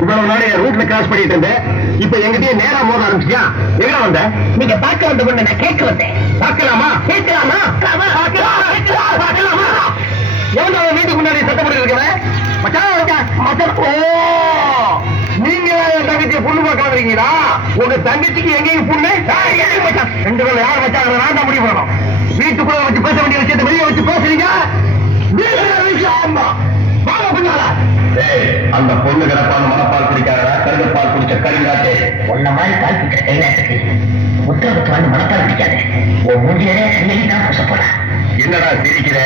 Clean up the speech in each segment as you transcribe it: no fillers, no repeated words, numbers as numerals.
இவ்வளவு நாள் என் ரூட்ல கிராஸ் பண்ணிட்டு இருந்தேன். இப்ப எங்கிட்டயே நேரா மோத ஆரம்பிச்சியா? எங்க வந்த? நீங்க பார்க்க வந்த பொண்ணு நான் கேட்க வந்தேன். பார்க்கலாமா? கேட்கலாமா? எவன் அவன் வீட்டுக்கு முன்னாடி சத்தம் போட்டு இருக்கிறேன்? ஓ, நீங்க என் தங்கச்சியை பொண்ணு பார்க்க வந்தீங்களா? உங்க தங்கச்சிக்கு எங்கேயும் பொண்ணு? ரெண்டு பேரும் யார் வச்சாங்க? நான் தான் முடிவு பண்ணணும். வீட்டுக்குள்ள வச்சு பேச வேண்டிய விஷயத்தை வெளியே வச்சு பேசுறீங்க. அந்த பொண்ணு கிடப்பான மனப்பால் குடிக்காதா? கருங்கப்பால் குடிச்ச கருங்காட்டே. உன்ன மாதிரி பால் குடிக்கிற கைலாசத்துக்கு முத்திரத்து வந்து மனப்பால் குடிக்காது. உன் மூஞ்சியே தான் பூச போல. என்னடா சிரிக்கிற?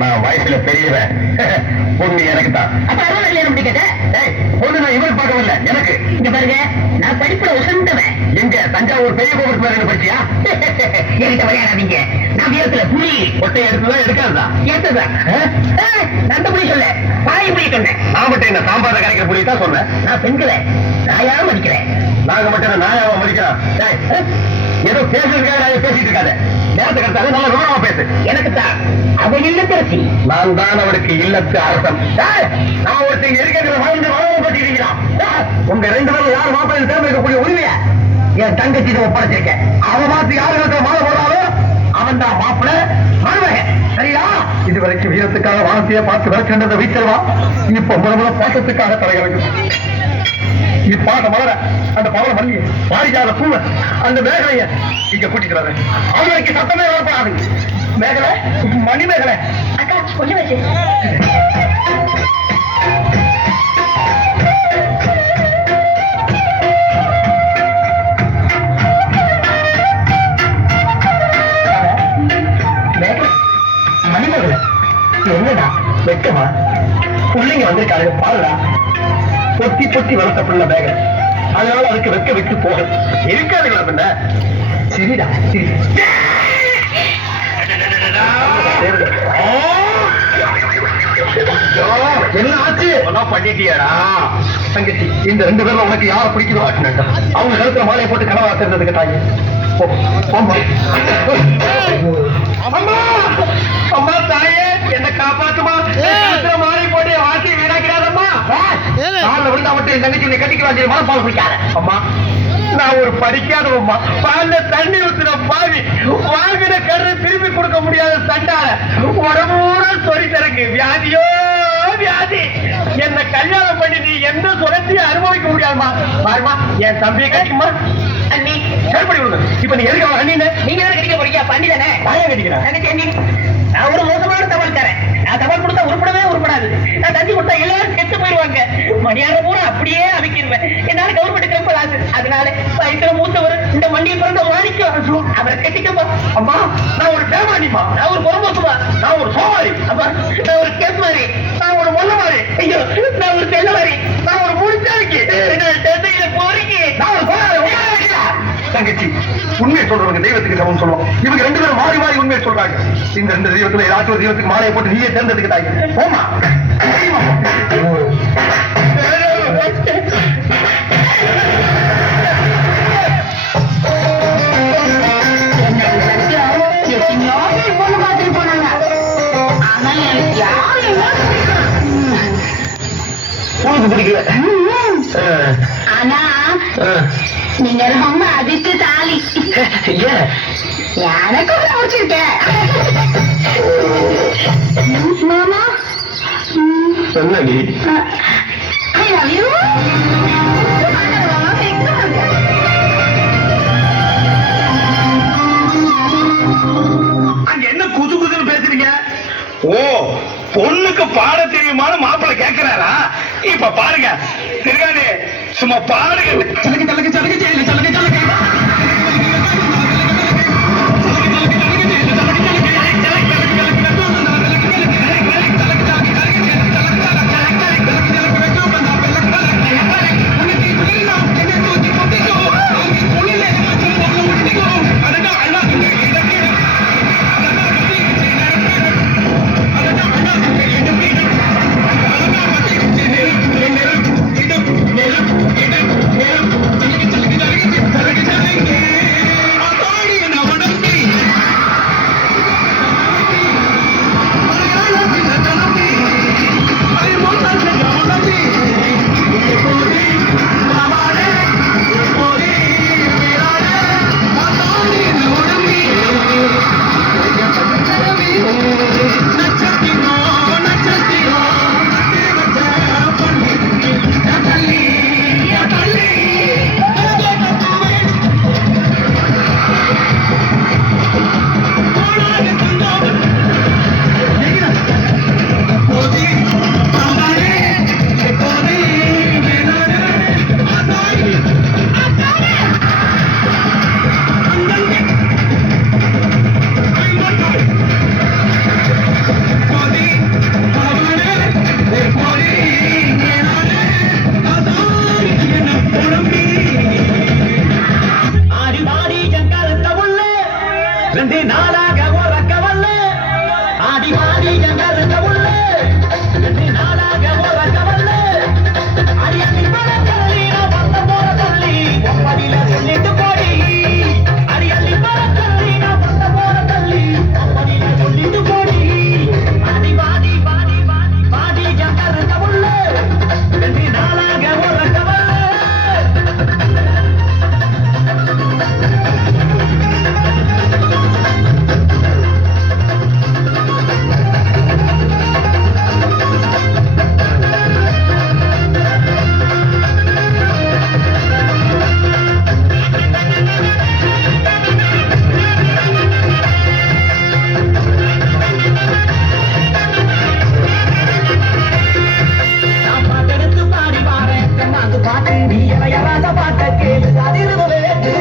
நான் வயசுல பெரியவன். பொண்ணு எனக்கு தான். அப்ப அதான் இல்லையா அப்படி கேட்ட? பொண்ணு நான் இவருக்கு பார்க்கவில்லை, எனக்கு. இங்க பாருங்க, நான் படிப்புல உசந்தவன். எங்க தஞ்சாவூர் பெரிய கோபுரத்து மேல படிச்சியா? என்கிட்ட விளையாடாதீங்க. நான் வீரத்துல புலி. ஒட்டை எடுத்துதான் எடுக்காதா? ஏத்ததான் நந்த புலி சொல்ல பாய் புலி சொன்னேன். நான் மட்டும் என்ன சாம்பார கரைக்கிற புலி தான் சொன்னேன். நான் பெண்கிறேன், நாயாவும் மதிக்கிறேன். நாங்க மட்டும் நாயாவ மதிக்கிறோம். ஏதோ பேசுறதுக்காக நான் பேசிட்டு இருக்காத. நேரத்தை கட்டாத நல்ல விவரமா பேசு. எனக்கு தான் அவ இல்லத்தரசி. நான் தான் அவருக்கு இல்லத்து அரசன். நான் ஒருத்தங்க இருக்கிற வாழ்ந்து பட்டிருக்கிறா. உங்க ரெண்டு பேரும் யார் மாப்பிள்ளை தேர்ந்தெடுக்கக்கூடிய உரிமைய என் தங்கச்சி ஒப்படைச்சிருக்கேன். அவன் மாத்து யாருக்கு மாலை போடாலும் அவன் தான் மாப்பிள்ளை மருமகன். சரியா? இதுவரைக்கும் வீரத்துக்காக வானத்தையே பார்த்து விளக்கின்றத வீச்சல்வா. இப்ப முதல்ல பாசத்துக்காக தலைகளுக்கு நீ பாட்ட மலர அந்த பவள மல்லி பாரிஜாத பூவ அந்த மேகலைய இங்க கூட்டிக்கிறாரு. அவங்களுக்கு சத்தமே வரப்படாது. மேகலை, மணி மேகலை. அக்கா கொஞ்சம் வச்சு மணிமேகலை என்னடா வெக்கமா? பிள்ளைங்க வந்திருக்காங்க பாருடா. பொத்தி பொத்தி வளர்த்த பிள்ளை மேகலை, அதனால அதுக்கு வெக்க விட்டு போக இருக்காதுங்களா பின்ன? சரிடா சரி. என்ன ஆச்சு? பண்ணிட்டியாடா தங்கச்சி? இந்த ரெண்டு பேரும் உனக்கு யார பிடிக்குதோ அவங்க கருத்துல மாலையை போட்டு கனவா தெரிஞ்சதுக்கு தாங்க. அம்மா தாயே என்ன காப்பாத்துமா. மாலை போட்டு வாசி வீணாக்கிறாதம்மா. காலில் விழுந்தா மட்டும் என் தங்கச்சி கட்டிக்க வாங்கி மனப்பால் குடிக்காத. அம்மா நான் ஒரு படிக்காதவம்மா. பால்ல தண்ணி ஊத்துற பாவி வாங்கின கரு திருப்பி கொடுக்க முடியாத சண்டால உடம்பூர சொறி தரக்கு வியாதியோ வியாதி. என்ன கல்யாணம் பண்ணி நீ எந்த சுரத்தையும் அனுபவிக்க முடியாதுமா. பாருமா என் தம்பியை கட்டிக்குமா. அண்ணி செயல்படி கொடுங்க. இப்ப நீ எதுக்கு அண்ணி? நீங்க கட்டிக்க போறீங்க? பண்ணி தானே பயம் கட்டிக்கிறேன். அண்ணி நான் ஒரு மோசமான தபால் தரேன். நான் தபால் கொடுத்தா உருப்படவே உருப்படாது. நான் தந்தி கொடுத்தா எல்லாரும் கெட்டு போயிடுவாங்க. மணியான பூரா அப்படியே அமைக்கிடுவேன். என்னால கவர்மெண்ட் ரொம்ப ஆசு. அதனால வயசுல மூத்தவர் இந்த மண்டியை பிறந்த மாணிக்கம் அவரை கட்டிக்கப்பா. அம்மா நான் ஒரு பேமானிமா. நான் ஒரு பொறுமோசுமா. நான் ஒரு சோமாரி. அப்பா நான் ஒரு கேஸ் மாதிரி. நான் ஒரு மொல்ல மாதிரி. ஐயோ நான் ஒரு செல்ல மாதிரி. நான் ஒரு முடிச்சாருக்கு. போறீங்க. நான் ஒரு தங்கச்சி உண்மையை சொல்றவங்க தெய்வத்துக்கு சமம் சொல்லுவோம். இவங்க ரெண்டு பேரும் மாறி மாறி உண்மையை சொல்றாங்க. இந்த ரெண்டு தெய்வத்துல ஏதாச்சும் ஒரு தெய்வத்துக்கு மாலையை போட்டு நீயே தேர்ந்தெடுக்கிறாங்க. போமா பொண்ணு பார்த்துட்டு போனாங்க. ஆனா எனக்கு யாரும் உனக்கு பிடிக்கல. ஆனா நீங்க ரொம்ப அதிர்ஷ்டசாலி. எனக்கு முடிச்சிருக்கேன் மாமா. சொல்லி I love you. அங்க என்ன குது குதுன்னு பேசுறீங்க? ஓ பொண்ணுக்கு பாட தெரியுமான்னு மாப்பிள்ளை கேட்கிறாரா? இப்ப பாருங்க திருகாணி சும்மா பாடுங்க. சலுக்கு சலுக்கு சலுக்கு சலுக்கு சலுக்கு சலுக்கு சலுக்கு பாட்ட கேளு அதிர்வு வேட்டு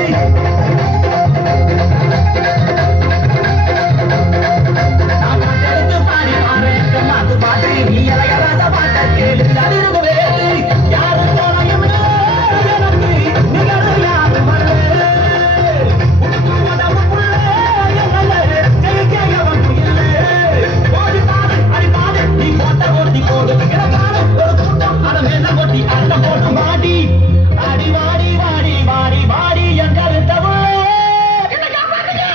பாடி பாரு மாத்து பாட்டு நீ அழகராத பாட்ட கேளு அதிர்வு வேட்டு யாரு போனையும் எனக்கு நிகழ்வு யாரு மல்ல உடம்புக்குள்ள எங்கல்ல ஜெயிக்கையவன் இல்லை ஓடி பாரு அடி பாரு நீ போட்ட ஓட்டி போடு கிடக்காரு ஒரு கூட்டம் அதை மேல கொட்டி அந்த போட்டு மாடி அடி வாடி வாடி வாடி வாடி என் கருத்தவள் என்ன காப்பாத்துங்க